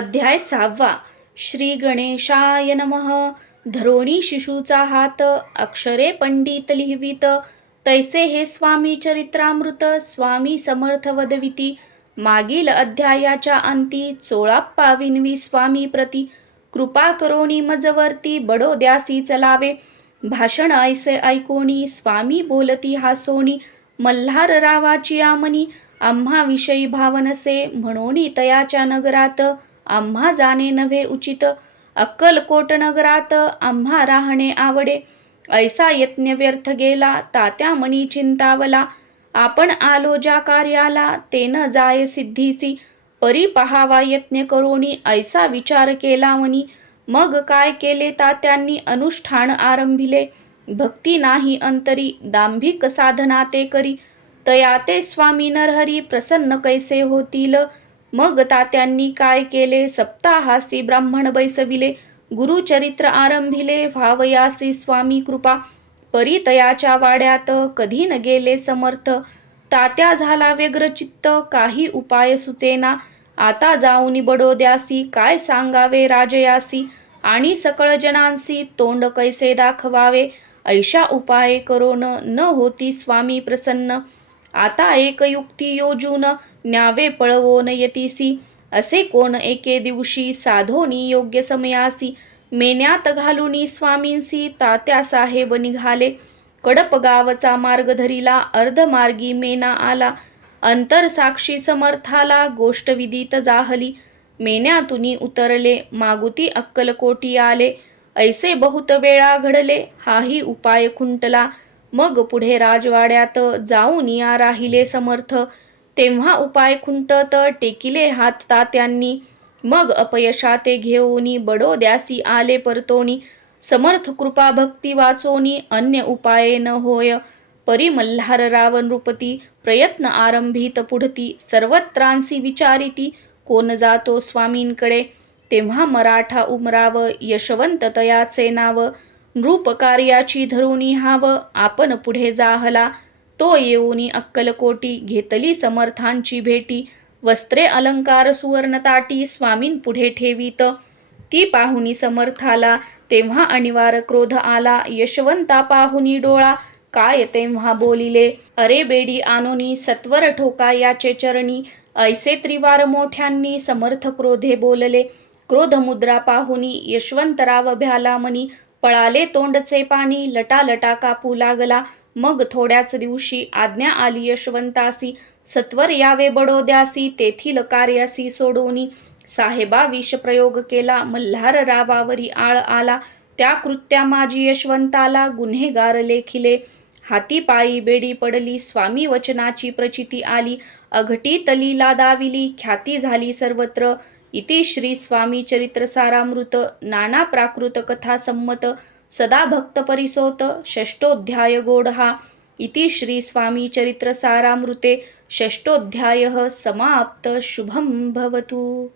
अध्याय 6. श्री गणेशाय नमः. धरोणी शिशूचा हात, अक्षरे पंडित लिहवीत. तैसे हे स्वामी चरित्रामृत, स्वामी समर्थ वदविती. मागील अध्यायाच्या अंती, चोळाप्पा विनवी स्वामी प्रती. कृपा करोणी मजवरती, बडोद्यासी चलावे. भाषण ऐसे ऐकोणी, स्वामी बोलती हासोणी. मल्हार रावाची आमनी, आम्हा विषयी भावनसे. म्हणोनी तयाच्या नगरात, आम्हा जाणे नव्हे उचित. अक्कलकोट नगरात आम्हा राहणे आवडे. ऐसा यत्न व्यर्थ गेला, तात्या मनी चिंतावला. आपण आलो ज्या कार्याला, ते न जाय सिद्धीसी. परी पहावा यत्न करोनी, ऐसा विचार केला मनी. मग काय केले तात्यांनी, अनुष्ठान आरंभिले. भक्ती नाही अंतरी, दांभिक साधना ते करी. तया ते स्वामी नरहरी, प्रसन्न कैसे होतील. मग तात्यांनी काय केले, सप्ताहासी ब्राह्मण बैसविले. गुरुचरित्र आरंभिले, व्हावयासी स्वामी कृपा. परितयाच्या वाड्यात, कधी न गेले समर्थ. तात्या झाला व्यग्रचित्त, काही उपाय सुचेना. आता जाऊनी बडोद्यासी, काय सांगावे राजयासी. आणि सकळ जनांसी, तोंड कैसे दाखवावे. ऐशा उपाय करोन, न होती स्वामी प्रसन्न. आता एक युक्ती योजून, न्यावे पळवोन यतीसी. असे कोण एके दिवशी, साधोनी योग्य समयासी. मेन्यात घालुनी स्वामींसी, तात्या साहेब निघाले. कडप गावचा मार्ग धरिला, अर्धमार्गी मेना आला. अंतर साक्षी समर्थाला, गोष्ट विदित जाहली. मेन्यातुनी उतरले, मागुती अक्कलकोटी आले. ऐसे बहुत वेळा घडले, हाही उपाय खुंटला. मग पुढे राजवाड्यात, जाऊन या राहिले समर्थ. तेव्हा उपाय खुंटत, टेकिले हात तात्यांनी. मग अपयशा ते घेऊनी, बडोद्यासी आले परतोणी. समर्थ कृपा भक्ती वाचोनी, अन्य उपाये न होय. परी मल्हार राव नृपती, प्रयत्न आरंभित पुढती. सर्वत्रांसी विचारिती, कोण जातो स्वामींकडे. तेव्हा मराठा उमराव, यशवंत तयाचे नाव. नृप कार्याची धरुणी हाव, आपण पुढे जाहला. तो येऊनी अक्कलकोटी, घेतली समर्थांची भेटी. वस्त्रे अलंकार सुवर्ण ताटी, स्वामीं पुढे ठेवीत. ती पाहुनी समर्थाला, तेव्हा अनिवार क्रोध आला. यशवंता पाहुनी डोळा, काय तेव्हा बोलिले. अरे बेडी आणोनी, सत्वर ठोका याचे चरणी. ऐसे त्रिवार मोठ्यांनी, समर्थ क्रोधे बोलले. क्रोध मुद्रा पाहुनी, यशवंतराव भ्याला मनी. पळाले तोंडचे पाणी, लटालटा कापू लागला. मग थोड्याच दिवशी, आज्ञा आली यशवंतासी. सत्वर यावे बडोद्यासी, तेथील कार्यासी सोडोनी. साहेबा विष प्रयोग केला, मल्हार रावावरी आळ आला. त्या कृत्या माझी यशवंताला, गुन्हेगार लेखिले. हाती पायी बेडी पडली, स्वामी वचनाची प्रचिती आली. अघटित लीला दाविली, ख्याती झाली सर्वत्र. इति श्री स्वामी चरित्र सारामृत, नाना प्राकृत कथा संमत. सदा भक्त परिसोत, षष्ठोऽध्याय गोडहा. इति श्री स्वामी चरित्र सारामृते षष्ठोऽध्यायः समाप्त. शुभं भवतु.